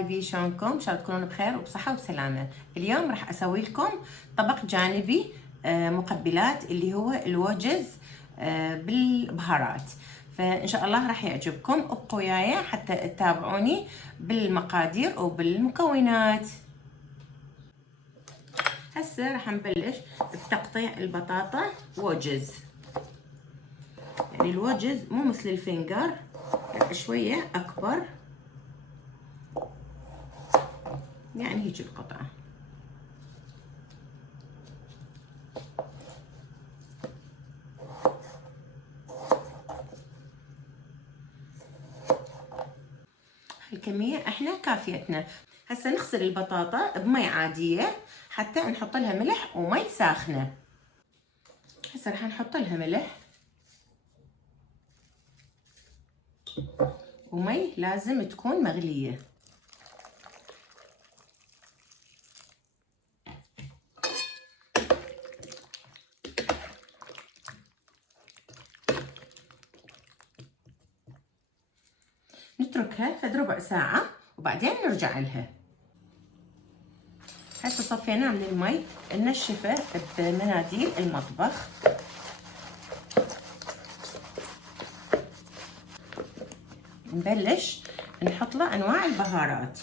حبايبي، شلونكم؟ ان شاء الله تكونون بخير وبصحة وبسلامة. اليوم راح اسوي لكم طبق جانبي مقبلات اللي هو الوجز بالبهارات، فان شاء الله راح يعجبكم. ابقوا وياي حتى تتابعوني بالمقادير وبالمكونات. هسه راح نبلش بتقطيع البطاطا وجز. يعني الوجز مو مثل الفنجر، لا شوية اكبر، يعني هيك القطعة. الكمية احنا كافيتنا. هسه نغسل البطاطا بمي عادية حتى نحط لها ملح ومي ساخنة. هسه راح نحط لها ملح ومي لازم تكون مغلية. نتركها فد ربع ساعة وبعدين نرجع لها. هسه صفيناه من المي، ننشفه بمناديل المطبخ. نبلش نحط له انواع البهارات.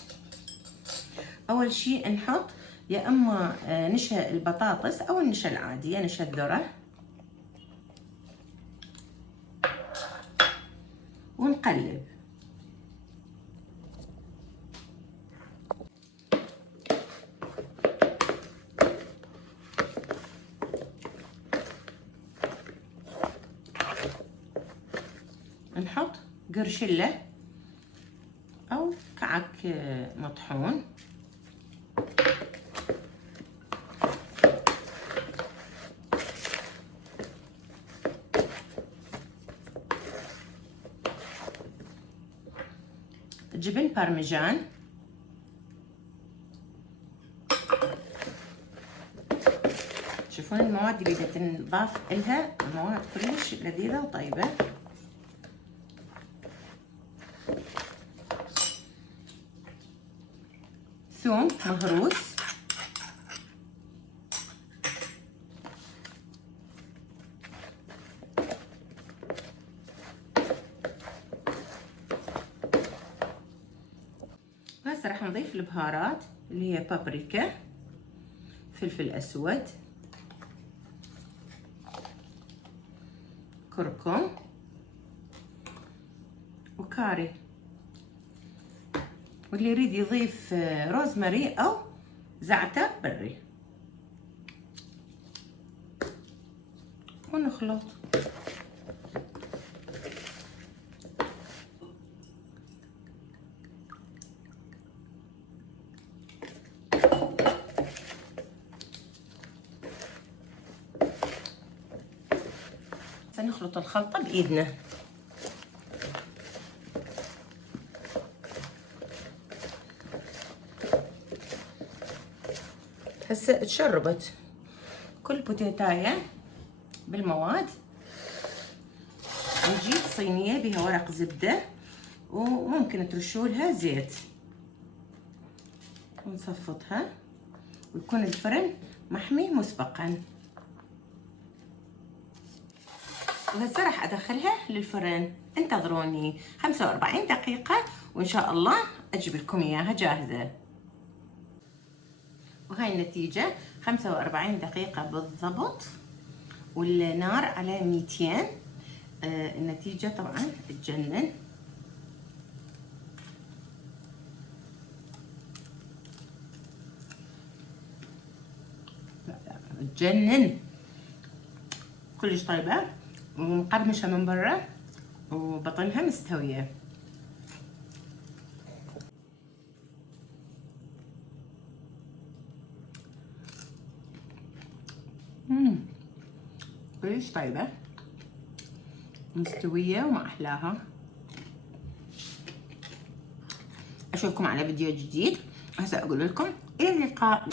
اول شيء نحط يا اما نشا البطاطس او النشا العادية، نشا الذرة، ونقلب. نحط قرشلة أو كعك مطحون، جبن بارميجان، شوفون المواد اللي بدها تنضاف إلها مواد كلش لذيذة وطيبة. ثوم مهروس، وهسه راح نضيف البهارات اللي هي بابريكا، فلفل اسود، كركم، وكاري، واللي يريد يضيف روزماري او زعتر بري، ونخلط. سنخلط الخلطة بإيدنا. هسه تشربت كل بوتيتاية بالمواد. نجيب صينية بها ورق زبدة وممكن ترشولها زيت ونصفطها، ويكون الفرن محمي مسبقا. وهسه راح ادخلها للفرن. انتظروني 45 دقيقة وان شاء الله اجيب لكم اياها جاهزة. وهاي النتيجة 45 دقيقة بالضبط، والنار على 200. النتيجة طبعا تجنن. تجنن، كلش طيبة ومقرمشة من برا وبطنها مستوية. كلش طيبة مستوية وما أحلاها. أشوفكم على فيديو جديد. هسه أقول لكم إلى اللقاء.